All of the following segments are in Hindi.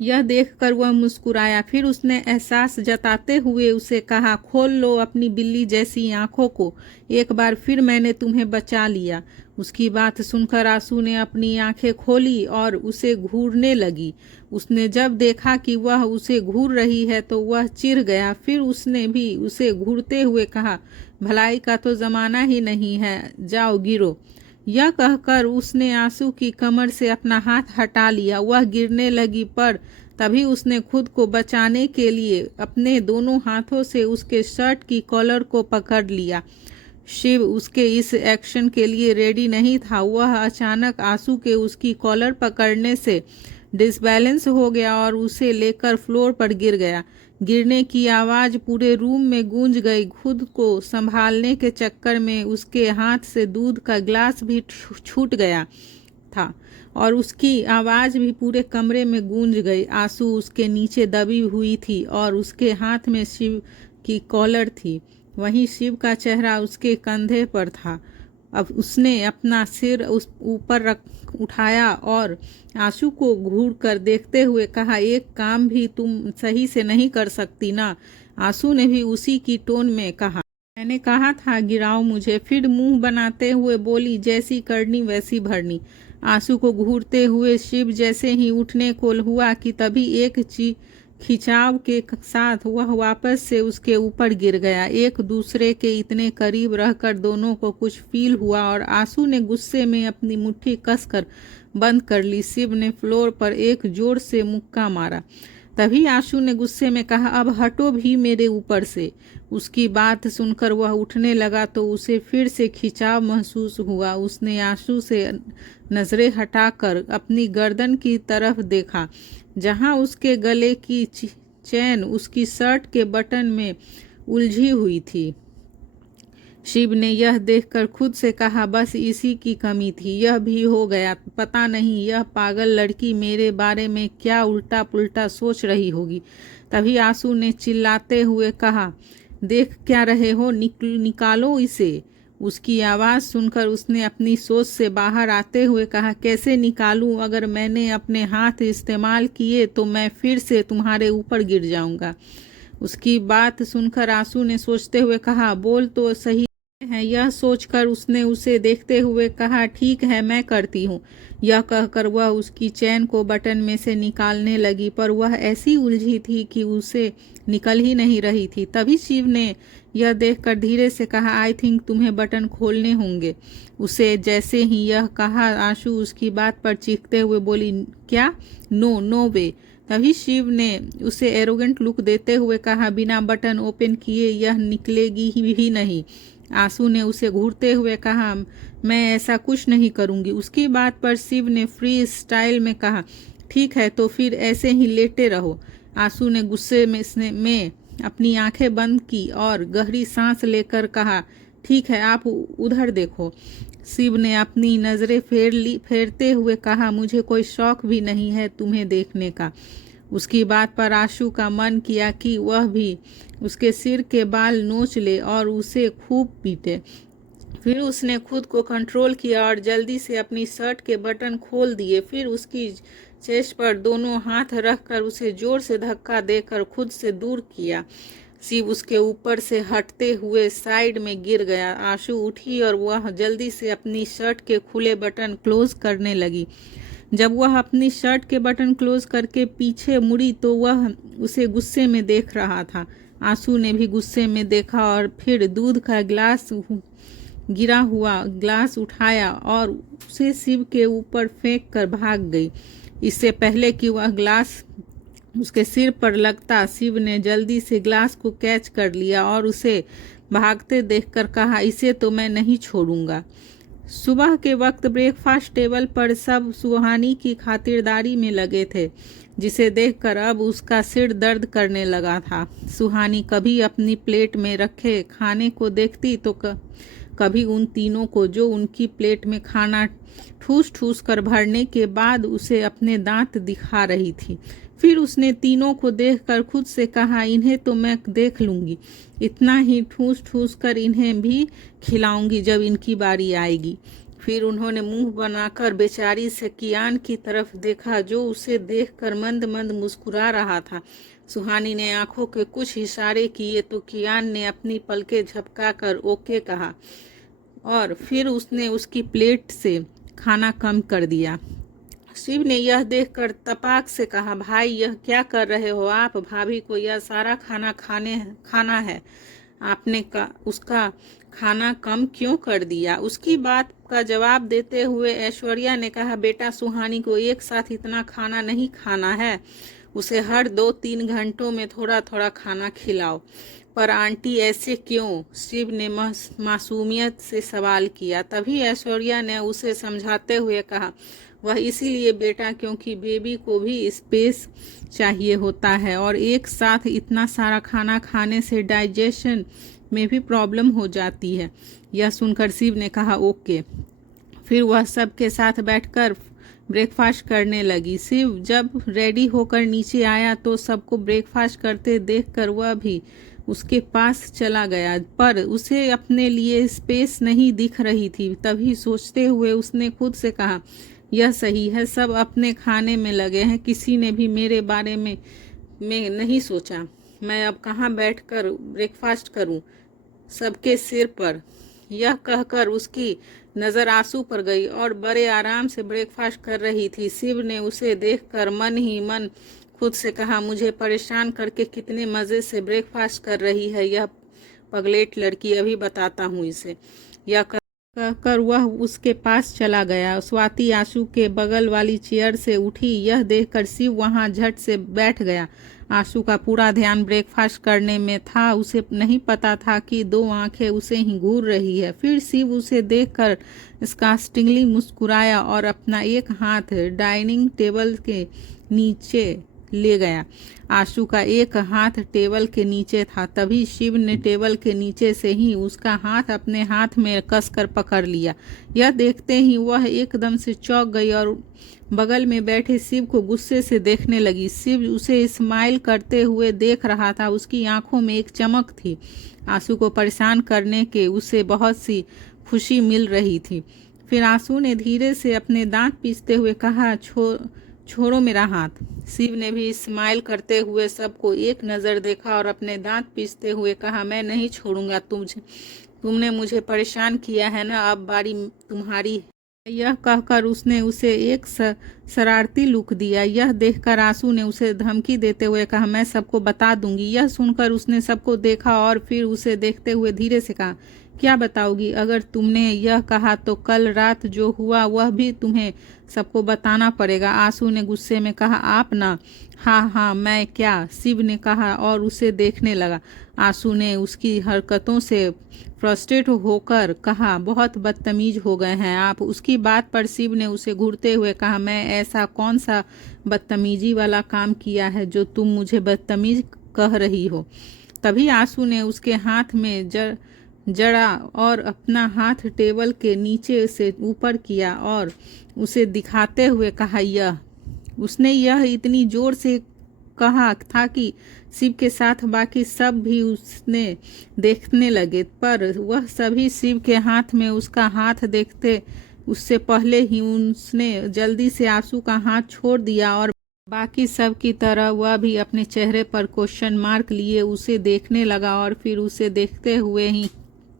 यह देखकर वह मुस्कुराया। फिर उसने एहसास जताते हुए उसे कहा, खोल लो अपनी बिल्ली जैसी आंखों को, एक बार फिर मैंने तुम्हें बचा लिया। उसकी बात सुनकर आंसू ने अपनी आंखें खोली और उसे घूरने लगी। उसने जब देखा कि वह उसे घूर रही है तो वह चिढ़ गया। फिर उसने भी उसे घूरते हुए कहा, भलाई का तो जमाना ही नहीं है, जाओ गिरो। यह कहकर उसने आंसू की कमर से अपना हाथ हटा लिया। वह गिरने लगी, पर तभी उसने खुद को बचाने के लिए अपने दोनों हाथों से उसके शर्ट की कॉलर को पकड़ लिया। शिव उसके इस एक्शन के लिए रेडी नहीं था। वह अचानक आंसू के उसकी कॉलर पकड़ने से डिसबैलेंस हो गया और उसे लेकर फ्लोर पर गिर गया। गिरने की आवाज़ पूरे रूम में गूंज गई। खुद को संभालने के चक्कर में उसके हाथ से दूध का ग्लास भी छूट गया था और उसकी आवाज़ भी पूरे कमरे में गूंज गई। आंसू उसके नीचे दबी हुई थी और उसके हाथ में शिव की कॉलर थी। वहीं शिव का चेहरा उसके कंधे पर था। अब उसने अपना सिर उस ऊपर रख उठाया और आंसू को घूर कर देखते हुए कहा, एक काम भी तुम सही से नहीं कर सकती ना? आंसू ने भी उसी की टोन में कहा, मैंने कहा था गिराओ मुझे। फिर मुंह बनाते हुए बोली, जैसी करनी वैसी भरनी। आंसू को घूरते हुए शिव जैसे ही उठने को हुआ कि तभी एक खिंचाव के साथ वह वापस से उसके ऊपर गिर गया। एक दूसरे के इतने करीब रहकर दोनों को कुछ फील हुआ और आंसू ने गुस्से में अपनी मुट्ठी कसकर बंद कर ली। शिव ने फ्लोर पर एक जोर से मुक्का मारा। तभी आंसू ने गुस्से में कहा, अब हटो भी मेरे ऊपर से। उसकी बात सुनकर वह उठने लगा तो उसे फिर से खिंचाव महसूस हुआ। उसने आंसू से नजरें हटाकर अपनी गर्दन की तरफ देखा, जहां उसके गले की चैन उसकी शर्ट के बटन में उलझी हुई थी। शिव ने यह देखकर खुद से कहा, बस इसी की कमी थी, यह भी हो गया। पता नहीं यह पागल लड़की मेरे बारे में क्या उल्टा पुल्टा सोच रही होगी। तभी आंसू ने चिल्लाते हुए कहा, देख क्या रहे हो, निकालो इसे। उसकी आवाज़ सुनकर उसने अपनी सोच से बाहर आते हुए कहा, कैसे निकालूं? अगर मैंने अपने हाथ इस्तेमाल किए तो मैं फिर से तुम्हारे ऊपर गिर जाऊंगा। उसकी बात सुनकर आंसू ने सोचते हुए कहा, बोल तो सही है। यह सोचकर उसने उसे देखते हुए कहा, ठीक है मैं करती हूँ। यह कहकर वह उसकी चैन को बटन में से निकालने लगी, पर वह ऐसी उलझी थी कि उसे निकल ही नहीं रही थी। तभी शिव ने यह देखकर धीरे से कहा, आई थिंक तुम्हें बटन खोलने होंगे। उसे जैसे ही यह कहा, आंसू उसकी बात पर चीखते हुए बोली, क्या? नो नो वे। तभी शिव ने उसे एरोगेंट लुक देते हुए कहा, बिना बटन ओपन किए यह निकलेगी ही नहीं। आंसू ने उसे घूरते हुए कहा, मैं ऐसा कुछ नहीं करूंगी। उसकी बात पर शिव ने फ्री स्टाइल में कहा, ठीक है तो फिर ऐसे ही लेटे रहो। आंसू ने गुस्से में अपनी आंखें बंद की और गहरी सांस लेकर कहा, ठीक है आप उधर देखो। शिव ने अपनी नज़रें फेरते हुए कहा, मुझे कोई शौक भी नहीं है तुम्हें देखने का। उसकी बात पर आंसू का मन किया कि वह भी उसके सिर के बाल नोच ले और उसे खूब पीटे। फिर उसने खुद को कंट्रोल किया और जल्दी से अपनी शर्ट के बटन खोल दिए। फिर उसकी चेस्ट पर दोनों हाथ रखकर उसे जोर से धक्का देकर खुद से दूर किया। शिव उसके ऊपर से हटते हुए साइड में गिर गया। आंसू उठी और वह जल्दी से अपनी शर्ट के खुले बटन क्लोज करने लगी। जब वह अपनी शर्ट के बटन क्लोज करके पीछे मुड़ी तो वह उसे गुस्से में देख रहा था। आंसू ने भी गुस्से में देखा और फिर दूध का गिलास गिरा हुआ ग्लास उठाया और उसे शिव के ऊपर फेंक कर भाग गई। इससे पहले कि वह ग्लास उसके सिर पर लगता, शिव ने जल्दी से ग्लास को कैच कर लिया और उसे भागते देखकर कहा, इसे तो मैं नहीं छोड़ूंगा। सुबह के वक्त ब्रेकफास्ट टेबल पर सब सुहानी की खातिरदारी में लगे थे, जिसे देखकर अब उसका सिर दर्द करने लगा था। सुहानी कभी अपनी प्लेट में रखे खाने को देखती तो कभी उन तीनों को, जो उनकी प्लेट में खाना ठूस ठूस कर भरने के बाद उसे अपने दांत दिखा रही थी। फिर उसने तीनों को देखकर खुद से कहा, इन्हें तो मैं देख लूंगी, इतना ही ठूस ठूस कर इन्हें भी खिलाऊंगी जब इनकी बारी आएगी। फिर उन्होंने मुंह बनाकर बेचारी से कियान की तरफ देखा, जो उसे देखकर मंद मंद मुस्कुरा रहा था। सुहानी ने आंखों के कुछ इशारे किए तो कियान ने अपनी पलकें झपकाकर ओके कहा और फिर उसने उसकी प्लेट से खाना कम कर दिया। शिव ने यह देखकर तपाक से कहा, भाई यह क्या कर रहे हो आप? भाभी को यह सारा खाना है, आपने उसका खाना कम क्यों कर दिया? उसकी बात का जवाब देते हुए ऐश्वर्या ने कहा, बेटा सुहानी को एक साथ इतना खाना नहीं खाना है, उसे हर 2-3 घंटों में थोड़ा थोड़ा खाना खिलाओ। पर आंटी ऐसे क्यों? शिव ने मासूमियत से सवाल किया। तभी ऐश्वर्या ने उसे समझाते हुए कहा, वह इसीलिए बेटा क्योंकि बेबी को भी स्पेस चाहिए होता है और एक साथ इतना सारा खाना खाने से डाइजेशन में भी प्रॉब्लम हो जाती है। यह सुनकर शिव ने कहा, ओके। फिर वह सबके साथ बैठकर ब्रेकफास्ट करने लगी। शिव जब रेडी होकर नीचे आया तो सबको ब्रेकफास्ट करते देखकर वह भी उसके पास चला गया, पर उसे अपने लिए स्पेस नहीं दिख रही थी। तभी सोचते हुए उसने खुद से कहा, यह सही है, सब अपने खाने में लगे हैं, किसी ने भी मेरे बारे में नहीं सोचा। मैं अब कहाँ बैठकर ब्रेकफास्ट करूं? सबके सिर पर। यह कहकर उसकी नज़र आंसू पर गई और बड़े आराम से ब्रेकफास्ट कर रही थी। शिव ने उसे देखकर मन ही मन खुद से कहा, मुझे परेशान करके कितने मज़े से ब्रेकफास्ट कर रही है यह पगलेट लड़की, अभी बताता हूँ इसे। यह कहकर वह उसके पास चला गया। स्वाति आशु के बगल वाली चेयर से उठी। यह देखकर शिव वहां झट से बैठ गया। आशु का पूरा ध्यान ब्रेकफास्ट करने में था। उसे नहीं पता था कि 2 आंखें उसे ही घूर रही है। फिर शिव उसे देखकर स्कास्टिंगली मुस्कुराया और अपना एक हाथ डाइनिंग टेबल के नीचे ले गया। आशु का एक हाथ टेबल के नीचे था। तभी शिव ने टेबल के नीचे से ही उसका हाथ अपने हाथ में कसकर पकड़ लिया। यह देखते ही वह एकदम से चौंक गई और बगल में बैठे शिव को गुस्से से देखने लगी। शिव उसे स्माइल करते हुए देख रहा था। उसकी आंखों में एक चमक थी। आशु को परेशान करने के उसे बहुत सी खुशी मिल रही थी। फिर आशु ने धीरे से अपने दांत पीसते हुए कहा, छोड़ो मेरा हाथ। शिव ने भी स्माइल करते हुए सबको एक नज़र देखा और अपने दांत पीसते हुए कहा, मैं नहीं छोड़ूंगा, तुमने मुझे परेशान किया है ना, अब बारी तुम्हारी है। यह कहकर उसने उसे एक शरारती लुक दिया। यह देखकर आशु ने उसे धमकी देते हुए कहा, मैं सबको बता दूंगी। यह सुनकर उसने सबको देखा और फिर उसे देखते हुए धीरे से कहा, क्या बताओगी? अगर तुमने यह कहा तो कल रात जो हुआ वह भी तुम्हें सबको बताना पड़ेगा। आशु ने गुस्से में कहा, आप ना। हाँ मैं क्या? शिव ने कहा और उसे देखने लगा। आशु ने उसकी हरकतों से फ्रस्ट्रेट होकर कहा, बहुत बदतमीज हो गए हैं आप। उसकी बात पर शिव ने उसे घूरते हुए कहा, मैं ऐसा कौन सा बदतमीजी वाला काम किया है जो तुम मुझे बदतमीज कह रही हो? तभी आशु ने उसके हाथ में जड़ा और अपना हाथ टेबल के नीचे से ऊपर किया और उसे दिखाते हुए कहा, यह। उसने यह इतनी जोर से कहा था कि शिव के साथ बाकी सब भी उसने देखने लगे, पर वह सभी शिव के हाथ में उसका हाथ देखते उससे पहले ही उसने जल्दी से आशु का हाथ छोड़ दिया और बाकी सब की तरह वह भी अपने चेहरे पर क्वेश्चन मार्क लिए उसे देखने लगा और फिर उसे देखते हुए ही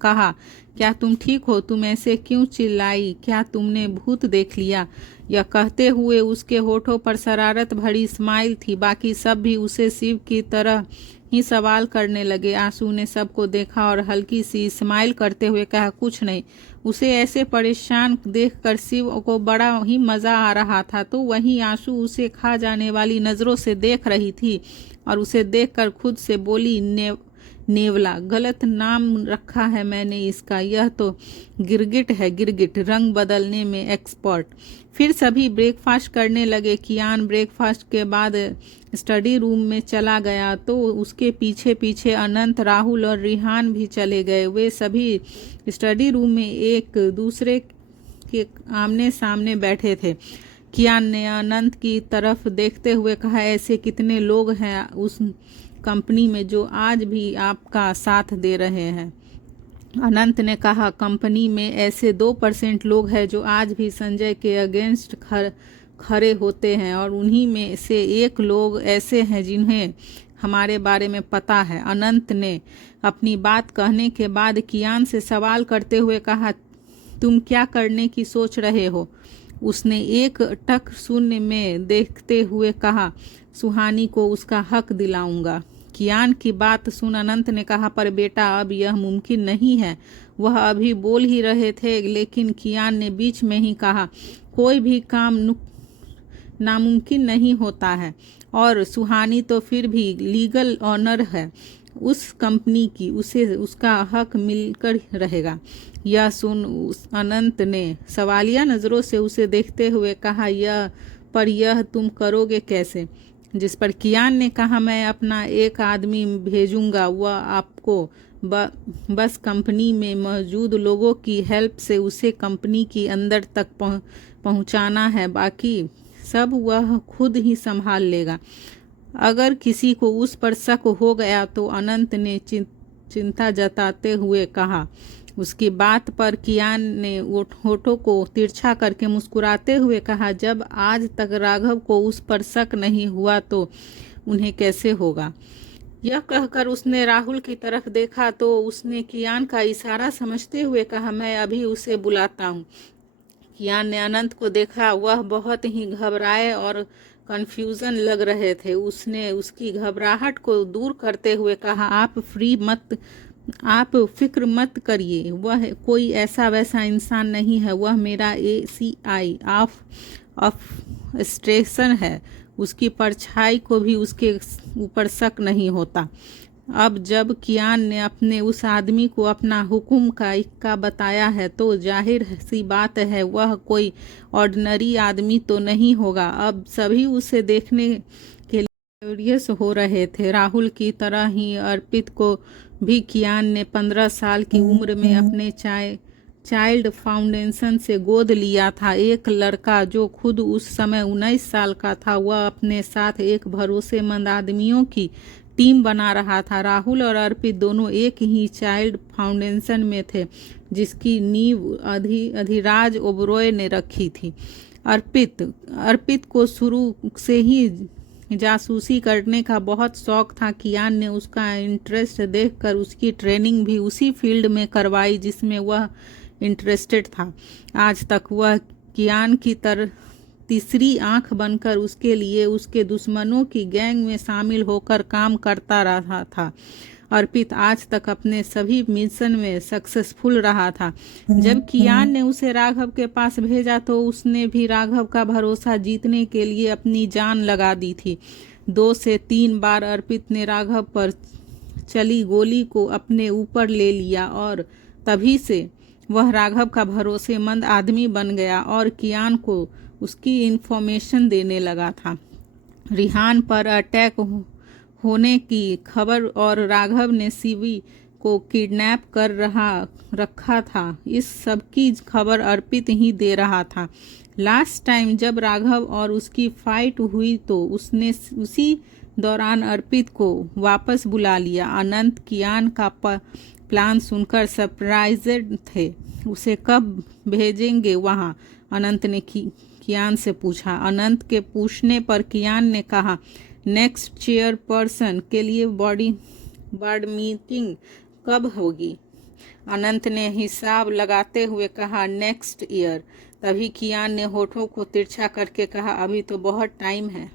कहा, क्या तुम ठीक हो? तुम ऐसे क्यों चिल्लाई? क्या तुमने भूत देख लिया? यह कहते हुए उसके होठों पर शरारत भरी स्माइल थी। बाकी सब भी उसे शिव की तरह ही सवाल करने लगे। आशु ने सबको देखा और हल्की सी स्माइल करते हुए कहा, कुछ नहीं। उसे ऐसे परेशान देखकर शिव को बड़ा ही मज़ा आ रहा था। तो वहीं आशु उसे खा जाने वाली नज़रों से देख रही थी और उसे देखकर खुद से बोली, नेवला, गलत नाम रखा है मैंने इसका, यह तो गिरगिट है, गिरगिट, रंग बदलने में एक्सपर्ट। फिर सभी ब्रेकफास्ट करने लगे। कियान ब्रेकफास्ट के बाद स्टडी रूम में चला गया तो उसके पीछे पीछे अनंत, राहुल और रिहान भी चले गए। वे सभी स्टडी रूम में एक दूसरे के आमने सामने बैठे थे। कियान ने अनंत की तरफ देखते हुए कहा, ऐसे कितने लोग हैं उस कंपनी में जो आज भी आपका साथ दे रहे हैं? अनंत ने कहा, कंपनी में ऐसे 2% लोग हैं जो आज भी संजय के अगेंस्ट खड़े होते हैं और उन्हीं में से एक लोग ऐसे हैं जिन्हें हमारे बारे में पता है। अनंत ने अपनी बात कहने के बाद कियान से सवाल करते हुए कहा, तुम क्या करने की सोच रहे हो? उसने एक टक शून्य में देखते हुए कहा, सुहानी को उसका हक दिलाऊंगा। कियान की बात सुन अनंत ने कहा, पर बेटा अब यह मुमकिन नहीं है। वह अभी बोल ही रहे थे लेकिन कियान ने बीच में ही कहा, कोई भी काम नामुमकिन नहीं होता है और सुहानी तो फिर भी लीगल ऑनर है उस कंपनी की, उसे उसका हक मिलकर रहेगा। यह सुन अनंत ने सवालिया नज़रों से उसे देखते हुए कहा, यह तुम करोगे कैसे? जिस पर कियान ने कहा, मैं अपना एक आदमी भेजूंगा, वह आपको बस कंपनी में मौजूद लोगों की हेल्प से उसे कंपनी की अंदर तक पहुंचाना है, बाकी सब वह खुद ही संभाल लेगा। अगर किसी को उस पर शक हो गया तो अनंत ने चिंता जताते हुए कहा। उसकी बात पर कियान ने होठों को तिरछा करके मुस्कुराते हुए कहा, जब आज तक राघव को उस पर शक नहीं हुआ तो उन्हें कैसे होगा? यह कहकर उसने राहुल की तरफ देखा तो उसने कियान का इशारा समझते हुए कहा, मैं अभी उसे बुलाता हूँ। कियान ने अनंत को देखा, वह बहुत ही घबराए और कंफ्यूजन लग रहे थे। उसने उसकी घबराहट को दूर करते हुए कहा, आप फिक्र मत करिए, वह कोई ऐसा वैसा इंसान नहीं है, वह मेरा ACI ऑफ स्टेशन है। उसकी परछाई को भी उसके ऊपर शक नहीं होता। अब जब कियान ने अपने उस आदमी को अपना हुक्म का इक्का बताया है तो जाहिर सी बात है वह कोई ऑर्डिनरी आदमी तो नहीं होगा। अब सभी उसे देखने के लिए क्यूरियस हो रहे थे। राहुल की तरह ही अर्पित को भी कियान ने 15 साल की उम्र में अपने चाइल्ड फाउंडेशन से गोद लिया था। एक लड़का जो खुद उस समय 19 साल का था, वह अपने साथ एक भरोसेमंद आदमियों की टीम बना रहा था। राहुल और अर्पित दोनों एक ही चाइल्ड फाउंडेशन में थे जिसकी नींव अधिराज ओबरॉय ने रखी थी। अर्पित को शुरू से ही जासूसी करने का बहुत शौक था। कियान ने उसका इंटरेस्ट देखकर उसकी ट्रेनिंग भी उसी फील्ड में करवाई जिसमें वह इंटरेस्टेड था। आज तक वह कियान की तीसरी आंख बनकर उसके लिए उसके दुश्मनों की गैंग में शामिल होकर काम करता रहा था। अर्पित आज तक अपने सभी मिशन में सक्सेसफुल रहा था। जब कियान ने उसे राघव के पास भेजा तो उसने भी राघव का भरोसा जीतने के लिए अपनी जान लगा दी थी। 2 से 3 बार अर्पित ने राघव पर चली गोली को अपने ऊपर ले लिया और तभी से वह राघव का भरोसेमंद आदमी बन गया और कियान को उसकी इन्फॉर्मेशन देने लगा था। रिहान पर अटैक होने की खबर और राघव ने सीवी को किडनैप कर रखा था, इस सब की खबर अर्पित ही दे रहा था। लास्ट टाइम जब राघव और उसकी फाइट हुई तो उसने उसी दौरान अर्पित को वापस बुला लिया। अनंत कियान का प्लान सुनकर सरप्राइज्ड थे। उसे कब भेजेंगे वहाँ? अनंत ने कियान से पूछा। अनंत के पूछने पर कियान ने कहा, नेक्स्ट चेयरपर्सन के लिए बोर्ड मीटिंग कब होगी? अनंत ने हिसाब लगाते हुए कहा, नेक्स्ट ईयर। तभी कियान ने होठों को तिरछा करके कहा, अभी तो बहुत टाइम है।